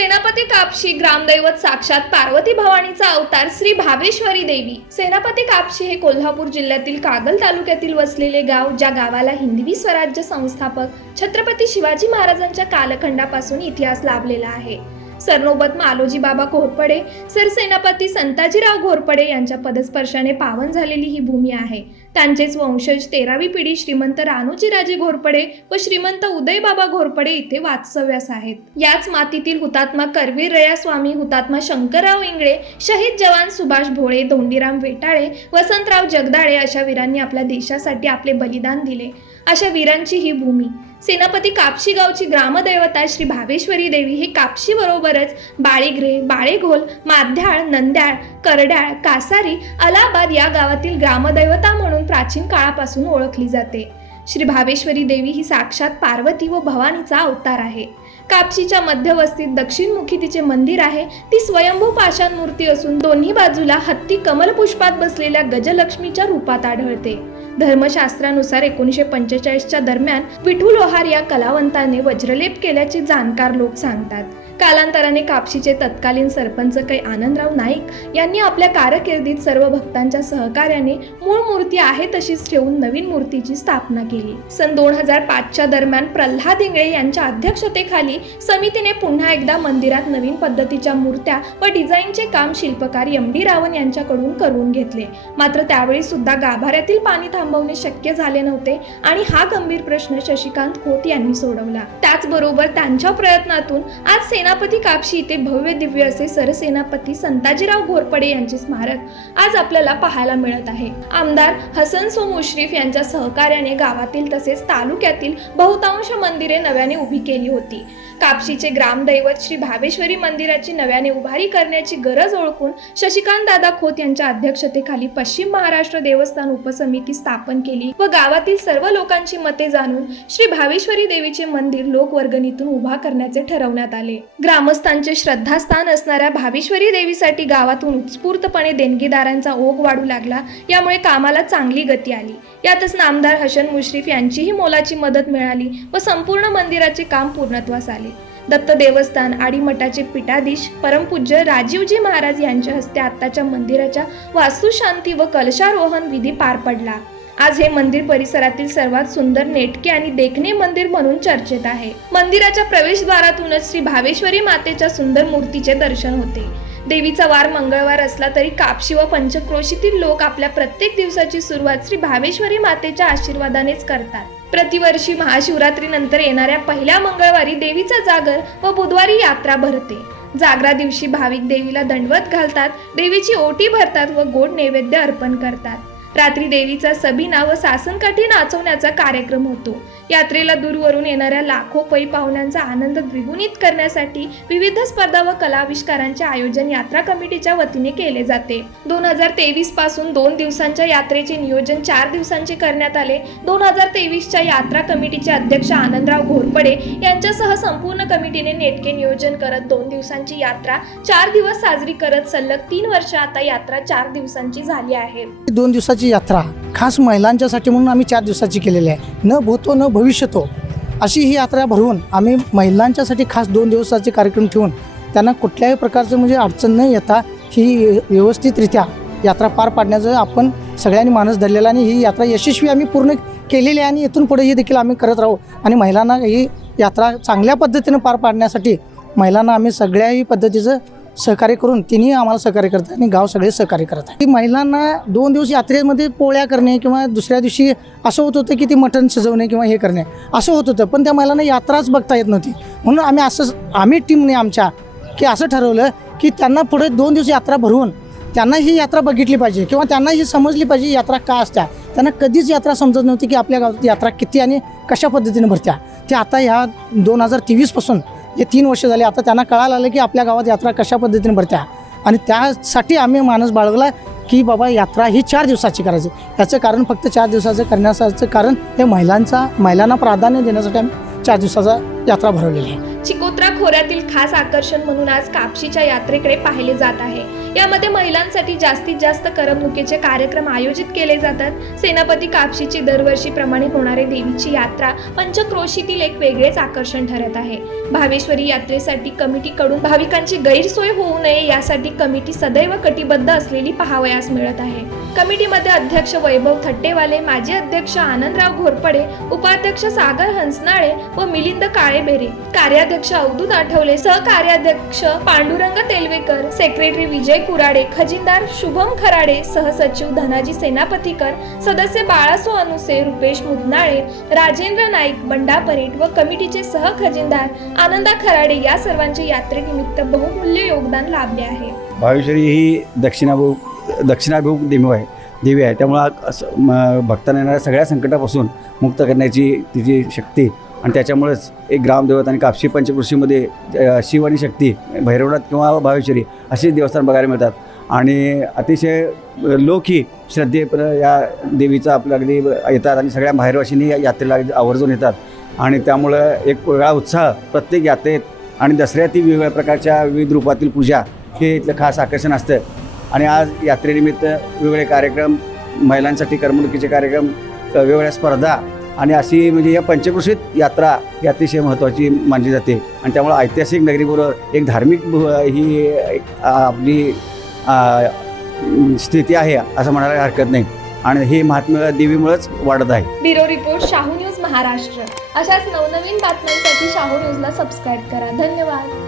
सेनापती कापशी ग्रामदैवत साक्षात पार्वती भवानीचा अवतार श्री भावेश्वरी देवी. सेनापती कापशी हे कोल्हापूर जिल्ह्यातील कागल तालुक्यातील वसलेले गाव ज्या गावाला हिंदवी स्वराज्य संस्थापक छत्रपती शिवाजी महाराजांच्या कालखंडापासून इतिहास लाभलेला आहे. सरनोबत मालोजी बाबा घोरपडे सरसेनापती संताजीराव घोरपडे यांच्या पदस्पर्शाने पावन झालेली ही भूमी आहे. त्यांचेच वंशज तेरावी पिढी श्रीमंत रानोजीराजे घोरपडे व श्रीमंत उदयबाबा घोरपडे इथे वास्तव्यास आहेत. याच मातीतील हुतात्मा करवीर रया स्वामी हुतात्मा शंकरराव इंगळे शहीद जवान सुभाष भोळे धोंडीराम वेटाळे वसंतराव जगदाळे अशा वीरांनी आपल्या देशासाठी आपले बलिदान दिले. अशा वीरांची ही भूमी. सेनापती कापशी गावची ग्रामदैवता श्री भावेश्वरी देवी ही कापशी बरोबरच बाळीग्रे बाळेघोल माध्याळ नंद्याळ करड्याळ कासारी अलाहाबाद या गावातील ग्रामदैवता म्हणून प्राचीन काळापासून ओळखली जाते. श्री भावेश्वरी देवी ही साक्षात पार्वती व भवानीचा अवतार आहे. कापशीच्या मध्यवस्तीत दक्षिणमुखी तिचे मंदिर आहे. ती स्वयंभू पाषाण मूर्ती असून दोन्ही बाजूला हत्ती कमलपुष्पात बसलेल्या गजलक्ष्मीच्या रूपात आढळते. धर्मशास्त्रानुसार एकोणीसशे पंचेचाळीसच्या दरम्यान विठू लोहार या कलावंताने वज्रलेप केल्याचे जाणकार लोक सांगतात. कालांतराने कापशीचे तत्कालीन सरपंच कै आनंदराव नाईक यांनी आपल्या कारकिर्दीत सर्व भक्तांच्या सहकार्याने मूळ मूर्ती आहे तशीच ठेवून नवीन मूर्तीची स्थापना केली. सन दोन हजार पाचच्या दरम्यान प्रल्हाद इंगळे यांच्या अध्यक्षतेखाली समितीने पुन्हा एकदा मंदिरात नवीन पद्धतीच्या मूर्त्या व डिझाईनचे काम शिल्पकार एम डी रावण यांच्याकडून करून घेतले. मात्र त्यावेळी सुद्धा गाभाऱ्यातील पाणी थांबवणे शक्य झाले नव्हते आणि हा गंभीर प्रश्न शशिकांत खोत यांनी सोडवला. त्याचबरोबर त्यांच्या प्रयत्नातून आज सेना सेनापती कापशी इथे भव्य दिव्य असे सरसेनापती संताजीराव घोरपडे यांचे स्मारक आज आपल्याला पाहायला मिळत आहे. आमदार हसन सो मुश्रीफ यांच्या सहकार्याने गावातील तसेच तालुक्यातील बहुतांश मंदिरे नव्याने उभी केली होती. कापशीचे ग्रामदैवत श्री भावेश्वरी मंदिराची नव्याने उभारी करण्याची गरज ओळखून शशिकांत दादा खोत यांच्या अध्यक्षतेखाली पश्चिम महाराष्ट्र देवस्थान उपसमिती स्थापन केली व गावातील सर्व लोकांची मते जाणून श्री भावेश्वरी देवीचे मंदिर लोकवर्गणीतून उभा करण्याचे ठरवण्यात आले. ग्रामस्थांचे श्रद्धास्थान असणाऱ्या भावेश्वरी देवीसाठी गावातून उत्स्फूर्तपणे देणगीदारांचा ओघ वाढू लागला. यामुळे कामाला चांगली गती आली. यातच नामदार हसन मुश्रीफ यांचीही मोलाची मदत मिळाली व संपूर्ण मंदिराचे काम पूर्णत्वास आले. दत्त देवस्थान आडीमठाचे पीठाधीश परमपूज्य राजीवजी महाराज यांच्या हस्ते आत्ताच्या मंदिराच्या वास्तुशांती व कलशारोहण विधी पार पडला. आज हे मंदिर परिसरातील सर्वात सुंदर नेटके आणि देखणे मंदिर म्हणून चर्चेत आहे. मंदिराच्या प्रवेशद्वारातूनच श्री भावेश्वरी मातेच्या सुंदर मूर्तीचे दर्शन होते. देवीचा वार मंगळवार असला तरी कापशी व पंचक्रोशीतील लोक आपल्या प्रत्येक दिवसाची सुरुवात श्री भावेश्वरी मातेच्या आशीर्वादानेच करतात. प्रतिवर्षी महाशिवरात्रीनंतर येणाऱ्या पहिल्या मंगळवारी देवीचा जागर व बुधवारी यात्रा भरते. जागरा दिवशी भाविक देवीला दंडवत घालतात देवीची ओटी भरतात व गोड नैवेद्य अर्पण करतात. रात्री देवीचा सबिना व सासनकाठी नाचवण्याचा कार्यक्रम होतो. यात्रेला दूरवरून येणाऱ्या लाखो पै पाहुण्यांचा आनंद द्विगुणित करण्यासाठी विविध स्पर्धा व कलाविष्कारांचे आयोजन यात्रा कमिटीच्या वतीने केले जाते. दोन हजार तेवीसपासून दोन दिवसांच्या यात्रेचे नियोजन चार दिवसांचे करण्यात आले. दोन हजार तेवीसच्या यात्रा कमिटीचे अध्यक्ष आनंदराव घोरपडे यांच्यासह संपूर्ण कमिटीने नेटके नियोजन करत दोन दिवसांची यात्रा चार दिवस साजरी करत सलग तीन वर्ष आता यात्रा चार दिवसांची झाली आहे. दोन दिवसाची यात्रा खास महिलांच्यासाठी म्हणून आम्ही चार दिवसाची केलेली आहे. न भूतो न भविष्यतो अशी ही यात्रा भरवून आम्ही महिलांच्यासाठी खास दोन दिवसाचे कार्यक्रम ठेवून त्यांना कुठल्याही प्रकारचं म्हणजे अडचण न येता ही व्यवस्थितरित्या यात्रा पार पाडण्याचं आपण सगळ्यांनी मानस धरलेला आणि ही यात्रा यशस्वी आम्ही पूर्ण केलेली आहे आणि इथून पुढेही देखील आम्ही करत राहू आणि महिलांना ही यात्रा चांगल्या पद्धतीनं पार पाडण्यासाठी महिलांना आम्ही सगळ्याही पद्धतीचं सहकार्य करून तिन्ही आम्हाला सहकार्य करतात आणि गाव सगळे सहकार्य करत आहे. की महिलांना दोन दिवस यात्रेमध्ये पोळ्या करणे किंवा दुसऱ्या दिवशी असं होत होतं की ती मटण शिजवणे किंवा हे करणे असं होत होतं. पण त्या महिलांना यात्राच बघता येत नव्हती. म्हणून आम्ही असं आम्ही टीमने आमच्या की असं ठरवलं की त्यांना पुढे दोन दिवस यात्रा भरवून त्यांना ही यात्रा बघितली पाहिजे किंवा त्यांना ही समजली पाहिजे यात्रा का असत्या. त्यांना कधीच यात्रा समजत नव्हती की आपल्या गावात यात्रा किती आणि कशा पद्धतीने भरत्या. ते आता ह्या दोन हजार तेवीसपासून हे तीन वर्ष झाले आता त्यांना कळायला आलं की आपल्या गावात यात्रा कशा पद्धतीने भरत्या. आणि त्यासाठी आम्ही माणूस बाळगला की बाबा यात्रा ही चार दिवसाची करायची. याचं कारण फक्त चार दिवसाचं करण्याचं कारण हे महिलांचा महिलांना प्राधान्य देण्यासाठी आम्ही चार दिवसाचा यात्रा भरवलेली आहे. चिकोत्रा खोऱ्यातील खास आकर्षण म्हणून आज कापशीच्या यात्रेकडे पाहिले जात आहे. यामध्ये महिलांसाठी जास्तीत जास्त करमणुकीचे कार्यक्रम आयोजित केले जातात. सेनापती कापशीची दरवर्षीप्रमाणे होणारे देवीची यात्रा पंचक्रोशीतील एक वेगळेच आकर्षण ठरत आहे. भावेश्वरी यात्रेसाठी कमिटीकडून भाविकांची गैरसोय होऊ नये यासाठी कमिटी सदैव कटिबद्ध असलेली पाहावयास मिळत आहे. कमिटीमध्ये अध्यक्ष वैभव थट्टेवाले माजी अध्यक्ष आनंदराव घोरपडे उपाध्यक्ष सागर हंसनाळे व मिलिंद काळेबेरे. कार्याध्यक्ष अवधूत आठवले सहकार्याध्यक्ष पांडुरंग तेलवेकर सेक्रेटरी विजय कुराडे खजिनदार शुभम खराडे सहसचिव धनाजी सेनापतीकर सदस्य बाळासो अनुसे रुपेश मुदनाळे राजेंद्र नाईक बंडा परीट व कमिटीचे सह खजिनदार आनंदा खराडे या सर्वांचे यात्रेनिमित्त बहुमूल्य योगदान लाभले आहे. भावेश्वरी ही दक्षिणाभू दक्षिणाभिमुख देवी आहे देवी आहे. त्यामुळं असं भक्तांना येणाऱ्या सगळ्या संकटापासून मुक्त करण्याची तिची शक्ती आणि त्याच्यामुळेच एक ग्रामदेवत आणि कापशी पंचकृषीमध्ये शिव आणि शक्ती भैरवनाथ किंवा भावेश्वरी अशी देवस्थान बघायला मिळतात. आणि अतिशय लोकही श्रद्धेप्र या देवीचा आपल्या अगदी येतात आणि सगळ्या बाहेरवाशींनी या यात्रेला अगदी आवर्जून येतात. आणि त्यामुळं एक वेगळा उत्साह प्रत्येक यात्रेत आणि दसऱ्यातील वेगवेगळ्या प्रकारच्या विविध रूपातील पूजा हे इथलं खास आकर्षण असतं. आणि आज यात्रेनिमित्त वेगवेगळे कार्यक्रम महिलांसाठी करमणुकीचे कार्यक्रम वेगवेगळ्या स्पर्धा आणि अशी म्हणजे या पंचकृषीत यात्रा ही अतिशय महत्त्वाची मानली जाते. आणि त्यामुळे ऐतिहासिक नगरीबरोबर एक धार्मिक ही आपली स्थिती आहे असं म्हणायला हरकत नाही. आणि हे महात्मा देवीमुळेच वाढत आहे. Bureau report Shahu news Maharashtra. अशाच नवनवीन बातम्यांसाठी शाहू न्यूजला सबस्क्राईब करा. धन्यवाद.